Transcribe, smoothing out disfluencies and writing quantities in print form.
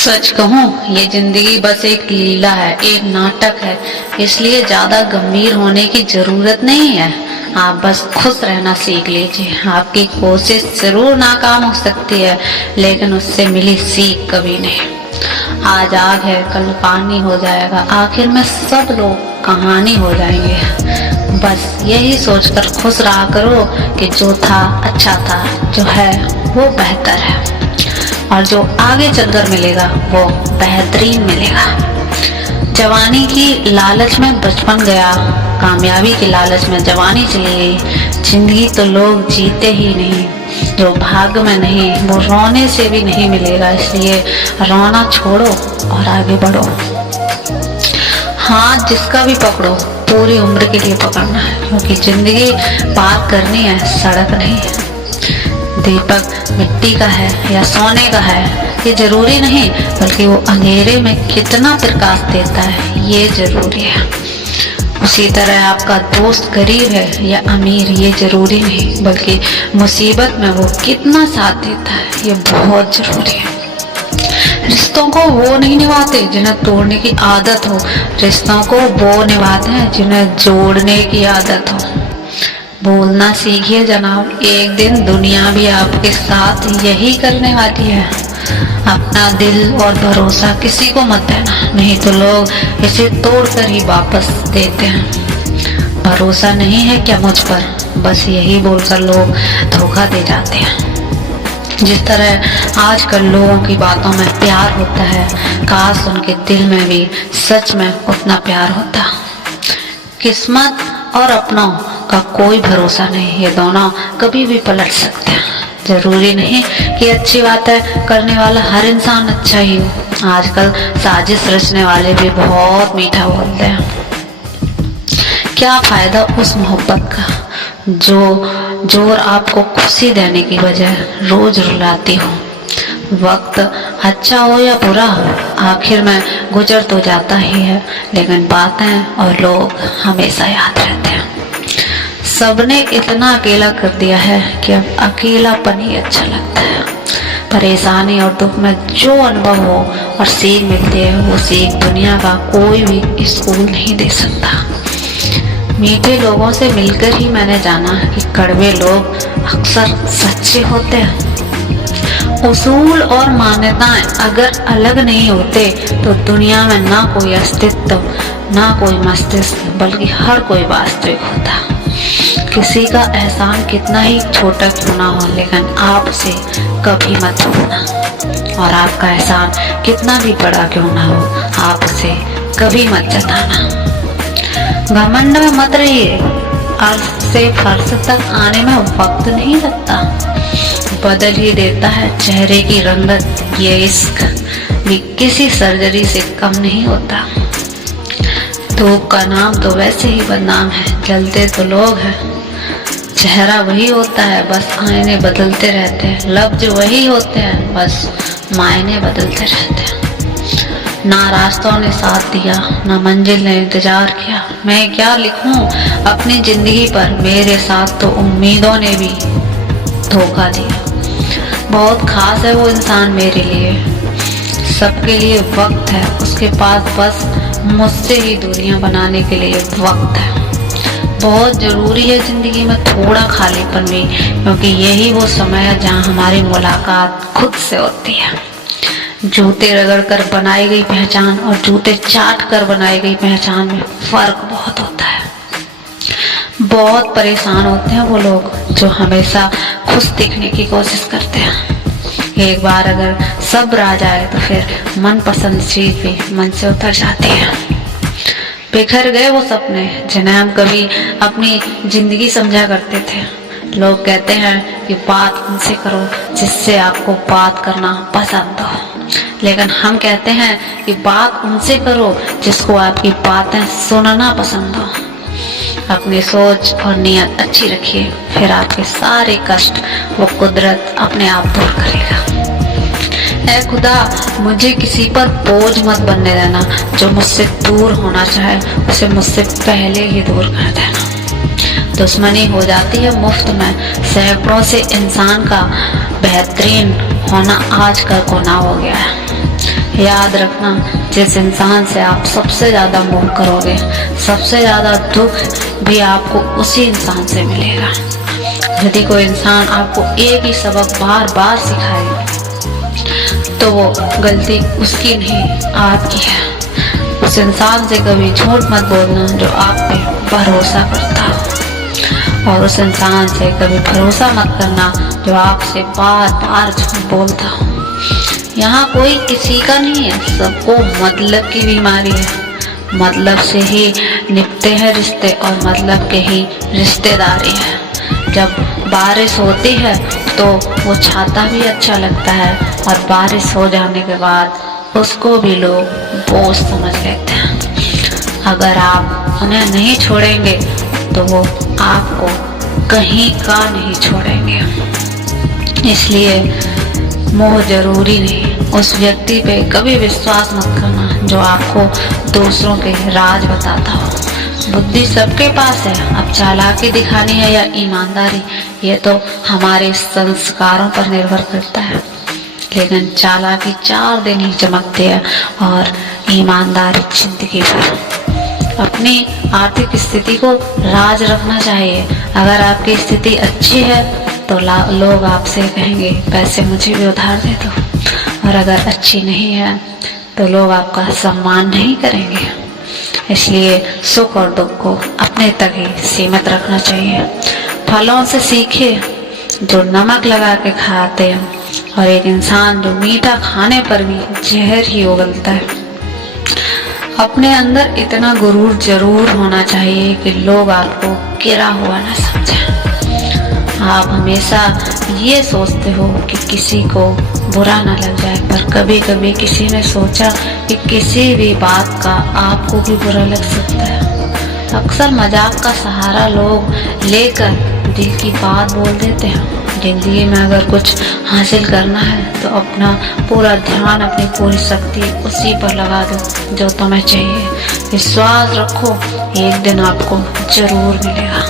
सच कहूँ ये जिंदगी बस एक लीला है, एक नाटक है। इसलिए ज्यादा गंभीर होने की जरूरत नहीं है। आप बस खुश रहना सीख लीजिए। आपकी कोशिश जरूर नाकाम हो सकती है, लेकिन उससे मिली सीख कभी नहीं। आज आग है, कल पानी हो जाएगा, आखिर में सब लोग कहानी हो जाएंगे। बस यही सोचकर खुश रहा करो कि जो था अच्छा था, जो है वो बेहतर है, और जो आगे चलकर मिलेगा वो बेहतरीन मिलेगा। जवानी की लालच में बचपन गया, कामयाबी की लालच में जवानी चली गई। जिंदगी तो लोग जीते ही नहीं, जो भाग्य में नहीं वो रोने से भी नहीं मिलेगा। इसलिए रोना छोड़ो और आगे बढ़ो। हाथ जिसका भी पकड़ो, पूरी उम्र के लिए पकड़ना है, क्योंकि जिंदगी पार करनी है, सड़क नहीं। दीपक मिट्टी का है या सोने का है ये जरूरी नहीं, बल्कि वो अंधेरे में कितना प्रकाश देता है ये जरूरी है। उसी तरह आपका दोस्त गरीब है या अमीर ये जरूरी नहीं, बल्कि मुसीबत में वो कितना साथ देता है ये बहुत जरूरी है। रिश्तों को वो नहीं निभाते जिन्हें तोड़ने की आदत हो, रिश्तों को वो निभाते हैं जिन्हें जोड़ने की आदत हो। बोलना सीखिए जनाब, एक दिन दुनिया भी आपके साथ यही करने वाली है। अपना दिल और भरोसा किसी को मत देना, नहीं तो लोग इसे तोड़कर ही वापस देते हैं। भरोसा नहीं है क्या मुझ पर, बस यही बोलकर लोग धोखा दे जाते हैं। जिस तरह आजकल लोगों की बातों में प्यार होता है, काश उनके दिल में भी सच में उतना प्यार होता। किस्मत और अपनों का कोई भरोसा नहीं, ये दोनों कभी भी पलट सकते हैं। जरूरी नहीं कि अच्छी बातें करने वाला हर इंसान अच्छा ही हो। आजकल साजिश रचने वाले भी बहुत मीठा बोलते हैं। क्या फायदा उस मोहब्बत का जो जोर आपको खुशी देने की बजाय रोज रुलाती हो। वक्त अच्छा हो या बुरा हो, आखिर में गुजर तो जाता ही है, लेकिन बातें और लोग हमेशा याद रहते हैं। सबने इतना अकेला कर दिया है कि अब अकेलापन ही अच्छा लगता है। परेशानी और दुख में जो अनुभव हो और सीख मिलती है, वो सीख दुनिया का कोई भी स्कूल नहीं दे सकता। मीठे लोगों से मिलकर ही मैंने जाना कि कड़वे लोग अक्सर सच्चे होते हैं। उसूल और मान्यताएं अगर अलग नहीं होते तो दुनिया में ना कोई अस्तित्व, ना कोई मस्तिष्क, बल्कि हर कोई वास्तविक होता। किसी का एहसान कितना ही छोटा क्यों ना हो, लेकिन आप उसे कभी मत भूलना। और आपका एहसान कितना भी बड़ा क्यों ना हो, आप उसे कभी मत जताना। घमंड में मत रहिए, अर्श से फर्श तक आने में वक्त नहीं लगता, बदल ही देता है चेहरे की रंगत। ये इश्क भी किसी सर्जरी से कम नहीं होता। धूप का नाम तो वैसे ही बदनाम है, जलते तो लोग हैं। चेहरा वही होता है, बस आईने बदलते रहते हैं। लफ्ज वही होते हैं, बस मायने बदलते रहते हैं। ना रास्तों ने साथ दिया, ना मंजिल ने इंतजार किया। मैं क्या लिखूं अपनी जिंदगी पर, मेरे साथ तो उम्मीदों ने भी धोखा दिया। बहुत खास है वो इंसान मेरे लिए, सबके लिए वक्त है उसके पास, बस मुझसे ही दूरियां बनाने के लिए वक्त है। बहुत जरूरी है जिंदगी में थोड़ा खालीपन भी, क्योंकि यही वो समय है जहाँ हमारी मुलाकात खुद से होती है। जूते रगड़ कर बनाई गई पहचान और जूते चाट कर बनाई गई पहचान में फर्क बहुत होता है। बहुत परेशान होते हैं वो लोग जो हमेशा खुश दिखने की कोशिश करते हैं। एक बार अगर सब्र आ जाए तो फिर मनपसंद चीज भी मन से उतर जाती है। बिखर गए वो सपने जिन्हें हम कभी अपनी जिंदगी समझा करते थे। लोग कहते हैं कि बात उनसे करो जिससे आपको बात करना पसंद हो, लेकिन हम कहते हैं कि बात उनसे करो जिसको आपकी बातें सुनना पसंद हो। अपनी सोच और नियत अच्छी रखिए, फिर आपके सारे कष्ट वो कुदरत अपने आप दूर करेगा। ऐ खुदा, मुझे किसी पर बोझ मत बनने देना। जो मुझसे दूर होना चाहे उसे मुझसे पहले ही दूर कर देना। दुश्मनी हो जाती है मुफ्त में, सैकड़ों से इंसान का बेहतरीन होना आज का गुनाह हो गया है। याद रखना, जिस इंसान से आप सबसे ज़्यादा मोह करोगे, सबसे ज़्यादा दुख भी आपको उसी इंसान से मिलेगा। यदि कोई इंसान आपको एक ही सबक बार बार सिखाए तो वो गलती उसकी नहीं आपकी है। उस इंसान से कभी झूठ मत बोलना जो आप पे भरोसा करता हो, और उस इंसान से कभी भरोसा मत करना जो आपसे बार बार झूठ बोलता हो। यहाँ कोई किसी का नहीं है, सबको मतलब की बीमारी है। मतलब से ही निभते हैं रिश्ते और मतलब के ही रिश्तेदारी है। जब बारिश होती है तो वो छाता भी अच्छा लगता है, और बारिश हो जाने के बाद उसको भी लोग बोझ समझ लेते हैं। अगर आप उन्हें नहीं छोड़ेंगे तो वो आपको कहीं का नहीं छोड़ेंगे। इसलिए मोह जरूरी नहीं। उस व्यक्ति पे कभी विश्वास मत करना जो आपको दूसरों के राज बताता हो। बुद्धि सबके पास है, अब चालाकी दिखानी है या ईमानदारी, ये तो हमारे संस्कारों पर निर्भर करता है। लेकिन चालाकी 4 दिन ही चमकती है और ईमानदारी जिंदगी भर। अपनी आर्थिक स्थिति को राज रखना चाहिए। अगर आपकी स्थिति अच्छी है तो लोग आपसे कहेंगे पैसे मुझे भी उधार दे दो, और अगर अच्छी नहीं है तो लोग आपका सम्मान नहीं करेंगे। इसलिए सुख और दुख को अपने तक ही सीमित रखना चाहिए। फलों से सीखे जो नमक लगा के खाते हैं, और एक इंसान जो मीठा खाने पर भी जहर ही उगलता है। अपने अंदर इतना गुरूर जरूर होना चाहिए कि लोग आपको गिरा हुआ ना समझें। आप हमेशा ये सोचते हो कि किसी को बुरा ना लग जाए, पर कभी कभी किसी ने सोचा कि किसी भी बात का आपको भी बुरा लग सकता है। अक्सर मजाक का सहारा लोग लेकर दिल की बात बोल देते हैं। जिंदगी में अगर कुछ हासिल करना है तो अपना पूरा ध्यान, अपनी पूरी शक्ति उसी पर लगा दो जो तुम्हें चाहिए। विश्वास रखो, एक दिन आपको जरूर मिलेगा।